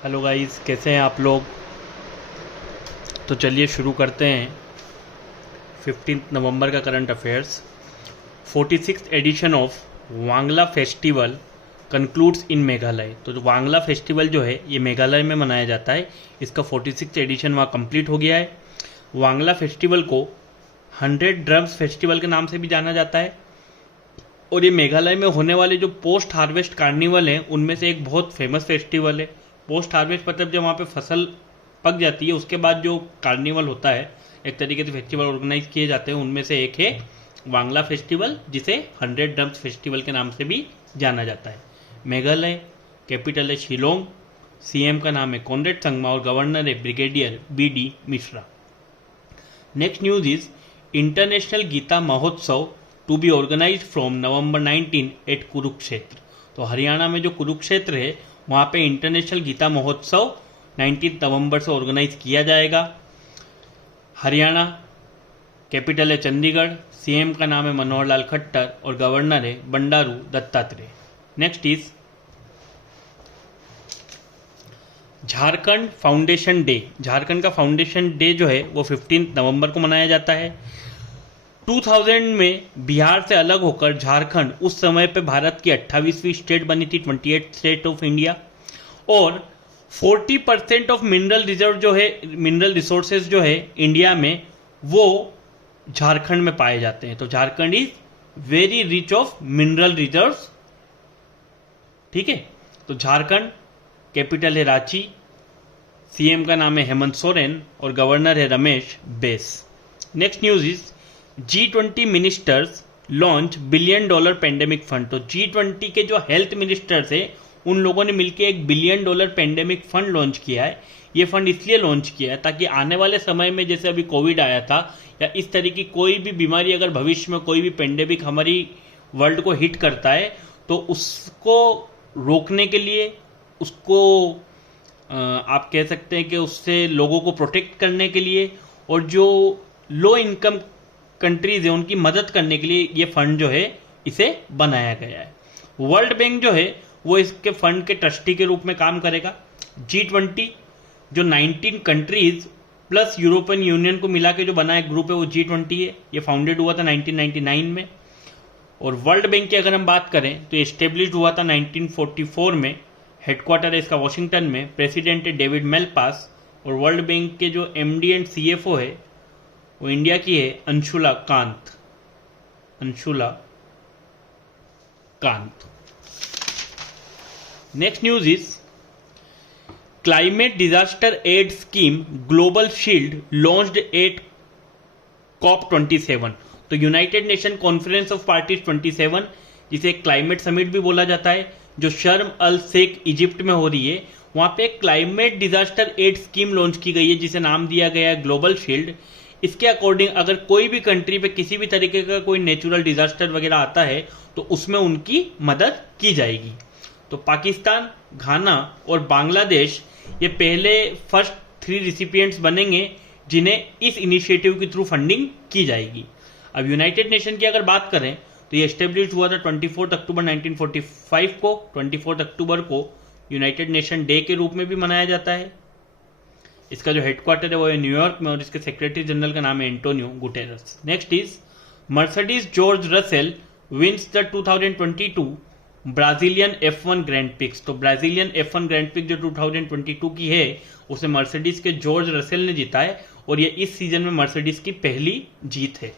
Hello guys, कैसे हैं आप लोग। तो चलिए शुरू करते हैं 15 नवंबर का current affairs. 46th edition of Wangala festival concludes in Meghalaya. तो जो वांगला फेस्टिवल जो है ये मेघालय में मनाया जाता है, इसका 46th एडिशन वहाँ कंप्लीट हो गया है। वांगला फेस्टिवल को 100 ड्रम्स फेस्टिवल के नाम से भी जाना जाता है और ये मेघालय में होने वाले जो पोस्ट हार्वेस्ट कार्निवल हैं उनमें से एक बहुत फेमस फेस्टिवल है। पोस्ट हार्वेस्ट मतलब जब वहाँ पे फसल पक जाती है उसके बाद जो कार्निवल होता है, एक तरीके से फेस्टिवल ऑर्गेनाइज किए जाते हैं, उनमें से एक है वांगला फेस्टिवल, जिसे 100 ड्रम्स फेस्टिवल के नाम से भी जाना जाता है। मेघालय कैपिटल है शिलोंग, सीएम का नाम है कॉनरेड संगमा और गवर्नर है brigadier BD Mishra. Next news is international Gita Mahotsav to be organise from November 19 at Kurukshetra. तो हरियाणा में जो कुरुक्षेत्र है वहाँ पे इंटरनेशनल गीता महोत्सव 19 नवंबर से ऑर्गेनाइज किया जाएगा। हरियाणा कैपिटल है चंडीगढ़, सीएम का नाम है मनोहर लाल खट्टर और गवर्नर है Bandaru Dattatreya. Next is Jharkhand foundation day. Jharkhand का फाउंडेशन डे जो है वो 15 नवंबर को मनाया जाता है। 2000 में बिहार से अलग होकर झारखंड उस समय पे भारत की 28वीं स्टेट बनी थी, 28th स्टेट ऑफ इंडिया। और 40% ऑफ मिनरल रिजर्व जो है, मिनरल रिसोर्सेज जो है इंडिया में, वो झारखंड में पाए जाते हैं। तो Jharkhand is very rich of mineral reserves. ठीक है, तो झारखंड कैपिटल है रांची, सीएम का नाम है हेमंत सोरेन और गवर्नर है Ramesh Bais. Next news is G20 ministers launch $1 billion pandemic fund. तो G20 के जो हेल्थ मिनिस्टर्स है उन लोगों ने मिलकर $1 बिलियन पेंडेमिक फंड लॉन्च किया है। ये फंड इसलिए लॉन्च किया है ताकि आने वाले समय में, जैसे अभी कोविड आया था या इस तरह की कोई भी बीमारी, अगर भविष्य में कोई भी पेंडेमिक हमारी वर्ल्ड को हिट करता है तो उसको रोकने के लिए, उसको आप कह सकते हैं कि उससे लोगों को प्रोटेक्ट करने के लिए, और जो लो इनकम कंट्रीज है उनकी मदद करने के लिए ये फंड जो है इसे बनाया गया है। वर्ल्ड बैंक जो है वो इसके फंड के ट्रस्टी के रूप में काम करेगा। G20 जो 19 कंट्रीज प्लस यूरोपियन यूनियन को मिला के जो बना एक ग्रुप है वो G20 है। ये फाउंडेड हुआ था 1999 में। और वर्ल्ड बैंक की अगर हम बात करें तो ये एस्टेब्लिश हुआ था 1944 में। हेडक्वार्टर है इसका वॉशिंगटन में। प्रेसिडेंट है डेविड मेलपास और वर्ल्ड बैंक के जो MD एंड CFO है वो इंडिया की है Anshula Kant. Next news is climate disaster aid scheme global shield launched at COP27। तो United Nation conference of parties 27, जिसे क्लाइमेट समिट भी बोला जाता है, जो शर्म अल शेख इजिप्ट में हो रही है, वहां पे climate disaster aid scheme launch की गई है जिसे नाम दिया गया है ग्लोबल शील्ड। इसके अकॉर्डिंग अगर कोई भी कंट्री पे किसी भी तरीके का कोई नेचुरल डिजास्टर वगैरह आता है तो उसमें उनकी मदद की जाएगी। तो पाकिस्तान, घाना और बांग्लादेश ये पहले फर्स्ट 3 रिसिपिएंट्स बनेंगे जिन्हें इस इनिशिएटिव के थ्रू फंडिंग की जाएगी। अब यूनाइटेड नेशन की अगर बात करें तो ये एस्टेब्लिश हुआ था 24 अक्टूबर 1945 को। 24 अक्टूबर को यूनाइटेड नेशन डे के रूप में भी मनाया जाता है। इसका जो हेडक्वार्टर है वो है न्यूयॉर्क में और इसके सेक्रेटरी जनरल का नाम है Antonio Guterres. Next is Mercedes George Russell wins the 2022 Brazilian F1 Grand Prix. तो ब्राजीलियन F1 ग्रैंड पिक जो 2022 की है उसे मर्सिडीज के जॉर्ज रसेल ने जीता है और ये इस सीजन में मर्सिडीज की पहली जीत है।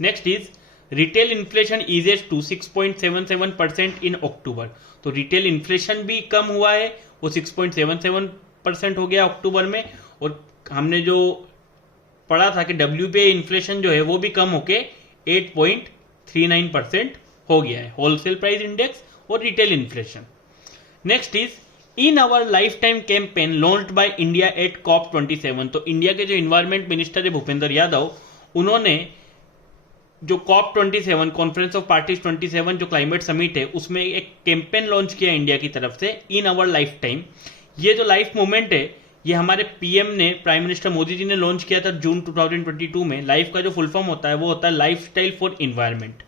Next is retail inflation eases to 6.77% in October. तो रिटेल इन्फ्लेशन भी कम हुआ है, वो 6.77% हो गया अक्टूबर में। और हमने जो पढ़ा था कि WPI इन्फ्लेशन जो है वो भी कम होके 8.39% हो गया है, होलसेल प्राइस इंडेक्स और retail inflation. Next is in our life time campaign launched by India at COP27। तो इंडिया के जो इन्वायरमेंट मिनिस्टर है भूपेंद्र यादव, उन्होंने जो COP27 कॉन्फ्रेंस ऑफ पार्टीज 27 जो क्लाइमेट समिट है उसमें एक कैंपेन लॉन्च किया इंडिया की तरफ से, इन आवर लाइफ टाइम। ये जो लाइफ मूवमेंट है ये हमारे PM ने, प्राइम मिनिस्टर मोदी जी ने लॉन्च किया था जून 2022 में। लाइफ का जो फुल फॉर्म होता है वो होता है लाइफ स्टाइल फॉर इन्वायरमेंट।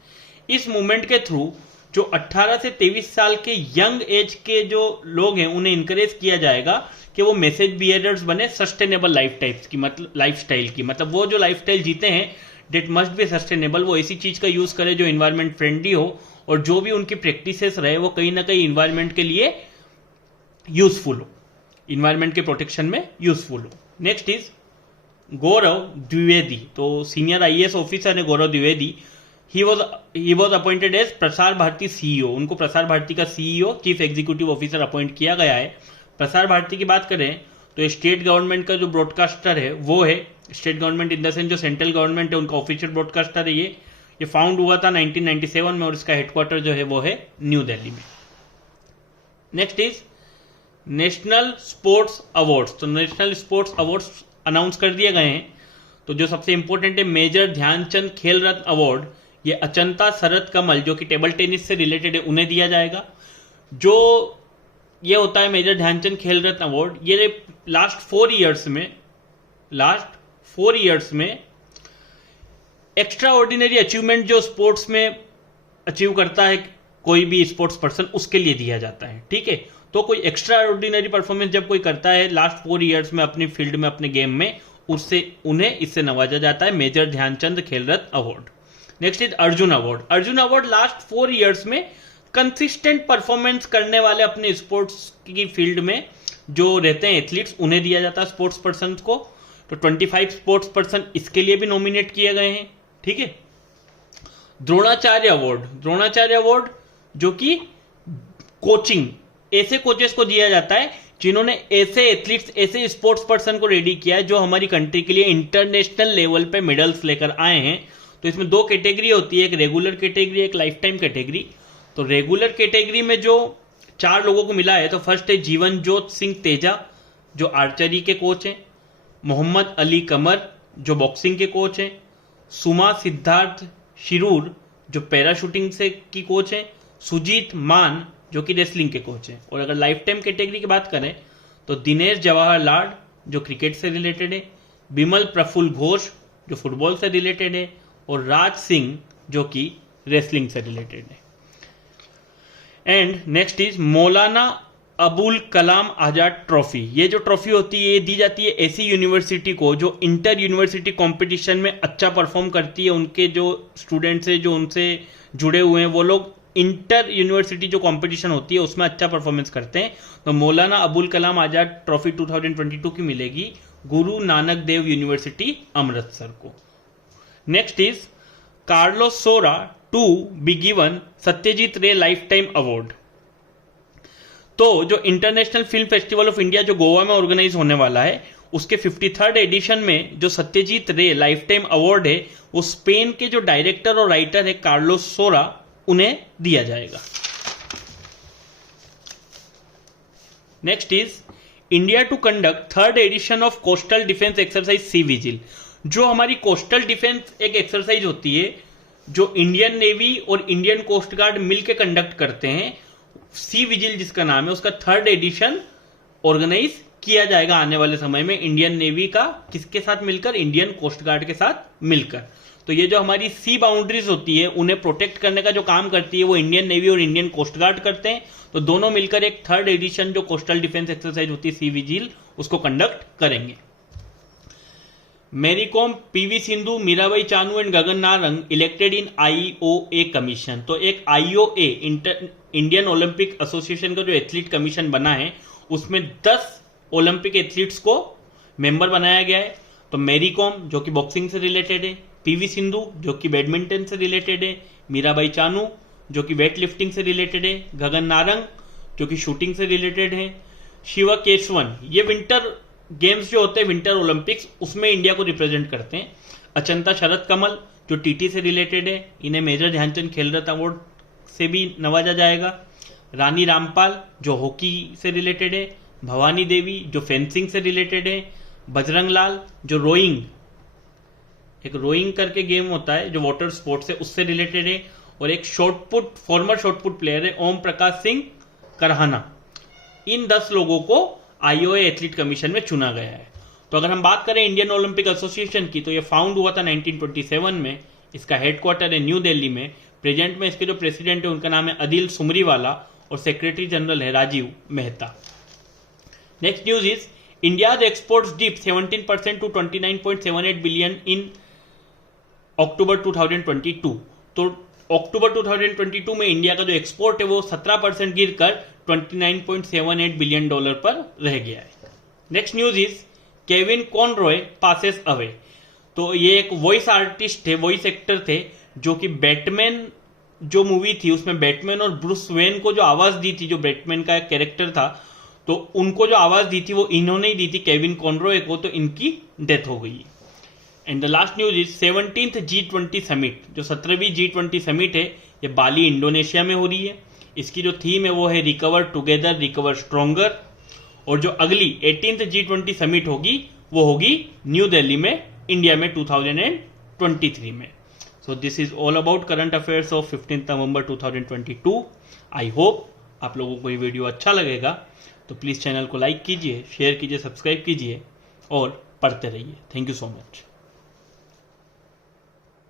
इस मूवमेंट के थ्रू जो 18 से 23 साल के यंग एज के जो लोग हैं उन्हें इनकरेज किया जाएगा कि वो मैसेज बिहेवियर्स बने सस्टेनेबल लाइफस्टाइल की, मतलब वो जो लाइफस्टाइल जीते हैं डेट मस्ट बी सस्टेनेबल, वो ऐसी चीज का यूज करे जो इन्वायरमेंट फ्रेंडली हो और जो भी उनकी प्रैक्टिसेस रहे वो कहीं ना कहीं इन्वायरमेंट के लिए यूजफुल हो, इन्वायरमेंट के प्रोटेक्शन में यूजफुल हो। नेक्स्ट इज गौरव द्विवेदी, तो सीनियर आईएएस ऑफिसर है Gaurav Dwivedi. He was appointed as Prasar Bharati CEO, उनको प्रसार भारती का CEO chief executive officer appoint किया गया है। प्रसार भारती की बात करें तो स्टेट गवर्नमेंट का जो ब्रॉडकास्टर है वो है, state government in the sense जो सेंट्रल गवर्नमेंट है उनका ऑफिशियल ब्रॉडकास्टर है ये फाउंड हुआ था 1997 में और इसका हेडक्वार्टर जो है वो है न्यू दिल्ली में। Next is national sports awards, तो नेशनल स्पोर्ट्स अवार्ड्स अनाउंस कर दिए गए हैं। तो जो सबसे इंपॉर्टेंट है मेजर ध्यानचंद खेल रत्न अवार्ड, ये अचंता शरद कमल जो कि टेबल टेनिस से रिलेटेड है उन्हें दिया जाएगा। जो ये होता है मेजर ध्यानचंद खेल रत्न अवार्ड, ये लास्ट 4 इयर्स में एक्स्ट्रा ऑर्डिनरी अचीवमेंट जो स्पोर्ट्स में अचीव करता है कोई भी स्पोर्ट्स पर्सन उसके लिए दिया जाता है, ठीक है। तो कोई एक्स्ट्रा ऑर्डिनरी परफॉर्मेंस जब कोई करता है लास्ट 4 इयर्स में अपनी फील्ड में अपने गेम में, उससे उन्हें इससे नवाजा जाता है major Dhyan Chand Khel Ratna award. Next is Arjuna award. Arjuna award last 4 years में कंसिस्टेंट परफॉर्मेंस करने वाले अपने स्पोर्ट्स की फील्ड में जो रहते हैं एथलीट्स उन्हें दिया जाता है स्पोर्ट्स पर्सन को। तो 25 स्पोर्ट्स पर्सन इसके लिए भी नॉमिनेट किए गए हैं, ठीक है। द्रोणाचार्य अवार्ड जो कि कोचिंग ऐसे कोचेस को दिया जाता है जिन्होंने ऐसे एथलीट्स ऐसे स्पोर्ट्स पर्सन को रेडी किया है जो हमारी कंट्री के लिए इंटरनेशनल लेवल पे मेडल्स लेकर आए हैं। तो इसमें 2 कैटेगरी होती है, एक रेगुलर कैटेगरी एक लाइफ टाइम कैटेगरी। तो रेगुलर कैटेगरी में जो 4 लोगों को मिला है, तो फर्स्ट है जीवनजोत सिंह तेजा जो आर्चरी के कोच हैं, मोहम्मद अली कमर जो बॉक्सिंग के कोच हैं, सुमा सिद्धार्थ शिरूर जो पैराशूटिंग से की कोच हैं, सुजीत मान जो कि रेसलिंग के कोच हैं। और अगर लाइफ टाइम कैटेगरी की बात करें तो दिनेश जवाहर लाल जो क्रिकेट से रिलेटेड है, बिमल प्रफुल्ल घोष जो फुटबॉल से रिलेटेड है और राज सिंह जो कि रेसलिंग से रिलेटेड है। And next is Maulana Abul Kalam Azad trophy. ये जो ट्रॉफी होती है ये दी जाती है ऐसी यूनिवर्सिटी को जो इंटर यूनिवर्सिटी कंपटीशन में अच्छा परफॉर्म करती है, उनके जो स्टूडेंट्स हैं जो उनसे जुड़े हुए हैं वो लोग इंटर यूनिवर्सिटी जो कंपटीशन होती है उसमें अच्छा परफॉर्मेंस करते हैं। तो मौलाना अबुल कलाम आजाद ट्रॉफी 2022 की मिलेगी गुरु नानक देव यूनिवर्सिटी अमृतसर को। Next is Carlos Saura to be given Satyajit Ray life time award. तो जो international film festival of India जो गोवा में ऑर्गेनाइज होने वाला है उसके 53rd एडिशन में जो Satyajit Ray life time award है वो स्पेन के जो डायरेक्टर और राइटर है कार्लोस सोरा उन्हें दिया जाएगा। Next is India to conduct 3rd edition of coastal defence exercise sea vigil. जो हमारी कोस्टल डिफेंस एक एक्सरसाइज होती है जो इंडियन नेवी और इंडियन कोस्ट गार्ड मिलकर कंडक्ट करते हैं, सी विजिल जिसका नाम है, उसका 3rd एडिशन ऑर्गेनाइज किया जाएगा आने वाले समय में इंडियन नेवी का किसके साथ मिलकर, इंडियन कोस्ट गार्ड के साथ मिलकर। तो ये जो हमारी सी बाउंड्रीज होती है उन्हें प्रोटेक्ट करने का जो काम करती है वो इंडियन नेवी और इंडियन कोस्ट गार्ड करते हैं। तो दोनों मिलकर एक 3rd एडिशन जो कोस्टल डिफेंस एक्सरसाइज होती है सी विजिल उसको कंडक्ट करेंगे। Mary Kom, PV Sindhu, Mirabai Chanu and Gagan Narang elected in IOA commission. तो एक आईओए इंडियन ओलंपिक एसोसिएशन का जो एथलीट कमीशन बना है उसमें 10 ओलंपिक एथलीट्स को मेंबर बनाया गया है। तो मैरी कॉम जो कि बॉक्सिंग से रिलेटेड है, पीवी सिंधु जो कि बैडमिंटन से रिलेटेड है, मीराबाई चानू जो कि वेट लिफ्टिंग से रिलेटेड है, गगन नारंग जो कि शूटिंग से रिलेटेड है, शिवा केशवन ये विंटर गेम्स जो होते हैं विंटर ओलंपिक्स उसमें इंडिया को रिप्रेजेंट करते हैं, अचंता शरद कमल जो टीटी से रिलेटेड है, इन्हें मेजर ध्यानचंद खेल रत्न अवार्ड से भी नवाजा जाएगा, रानी रामपाल जो हॉकी से रिलेटेड है, भवानी देवी जो फेंसिंग से रिलेटेड है, बजरंग लाल जो रोइंग, एक रोइंग करके गेम होता है जो वाटर स्पोर्ट्स है उससे रिलेटेड है, और एक शॉर्टपुट फॉर्मर शॉर्टपुट प्लेयर है ओम प्रकाश सिंह करहाना। इन 10 लोगों को आईओए एथलीट कमीशन में चुना गया है। तो अगर हम बात करें इंडियन ओलंपिक एसोसिएशन की तो ये फाउंड हुआ था 1927 में, इसका हेडक्वार्टर है न्यू दिल्ली में, प्रेजेंट में इसके जो प्रेसिडेंट है उनका नाम है अदिल सुमरीवाला और सेक्रेटरी जनरल है Rajeev Mehta. Next news is India's exports dip 17% to 29.78 billion in October 2022। तो अक्टूबर 2022 में इंडिया का जो एक्सपोर्ट है वो 17% गिरकर 29.78 बिलियन डॉलर पर रह गया है। Next news is Kevin Conroy passes away. तो ये एक वॉइस आर्टिस्ट थे, वॉइस एक्टर थे, जो कि बैटमैन जो मूवी थी उसमें बैटमैन और ब्रूस वेन को जो आवाज दी थी, जो बैटमैन का एक कैरेक्टर था, तो उनको जो आवाज दी थी वो इन्होंने ही दी थी, केविन कॉनरॉय को, तो इनकी डेथ हो गई। And the last news is 17th G20 summit, जो 17वीं G20 समिट है ये बाली इंडोनेशिया में हो रही है। इसकी जो थीम है वो है रिकवर टुगेदर रिकवर स्ट्रोंगर, और जो अगली 18th G20 समिट होगी वो होगी न्यू दिल्ली में इंडिया में 2023 में। So this is all about current affairs of 15 November 2022। I hope आप लोगों को ये वीडियो अच्छा लगेगा, तो प्लीज़ चैनल को लाइक कीजिए, शेयर कीजिए, सब्सक्राइब कीजिए और पढ़ते रहिए। Thank you so much.